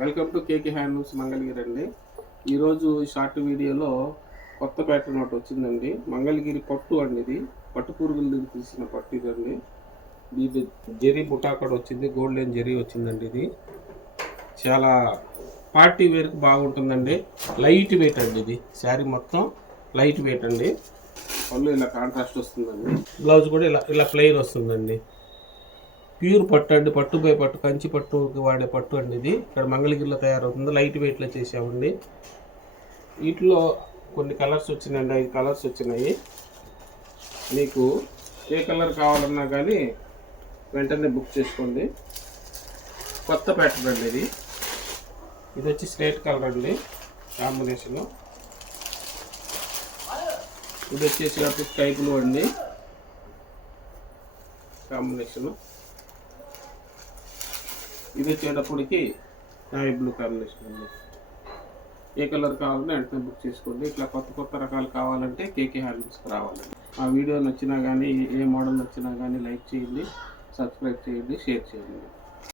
Welcome to KK handlooms Mangalagiri అండి. ఈరోజు short వీడియోలో కొత్త ప్యాటర్న్ ఒకటి వచ్చిందండి. మంగళగిరి పట్టు అండి, ఇది పట్టు పురుగులు తీసిన పట్టు ఇదండి. ఇది జెరీ బుటా కూడా వచ్చింది, గోల్డెన్ జెరీ వచ్చిందండి. ఇది చాలా పార్టీ వేర్కి బాగుంటుందండి. లైట్ వెయిట్ అండి, ఇది శారీ మొత్తం లైట్ వెయిట్ అండి. పళ్ళు ఇలా కాంట్రాస్ట్ వస్తుందండి. బ్లౌజ్ కూడా ఇలా ఇలా ప్లెయిన్ వస్తుందండి. ప్యూర్ పట్టు అండి, పట్టు బై పట్టు, కంచి పట్టుకి వాడే పట్టు అండి. ఇది ఇక్కడ మంగళగిరిలో తయారవుతుంది. లైట్ వెయిట్లో చేసామండి. వీటిలో కొన్ని కలర్స్ వచ్చినాయండి, 5 కలర్స్ వచ్చినాయి. మీకు ఏ కలర్ కావాలన్నా కానీ వెంటనే బుక్ చేసుకోండి. కొత్త ప్యాటర్న్ అండి ఇది. ఇది వచ్చి స్లేట్ కలర్ అండి కాంబినేషను. ఇది వచ్చేసి స్కై బ్లూ అండి కాంబినేషను. ఇది వచ్చేటప్పటికి నావీ బ్లూ కాంబినేషన్ అండి. ఏ కలర్ కావాలన్నా వెంటనే బుక్ చేసుకోండి. ఇట్లా కొత్త కొత్త రకాలు కావాలంటే కేకే హ్యాండ్లూమ్స్కి రావాలండి. ఆ వీడియో నచ్చినా కానీ, ఏ మోడల్ నచ్చినా కానీ లైక్ చేయండి, సబ్స్క్రైబ్ చేయండి, షేర్ చేయండి.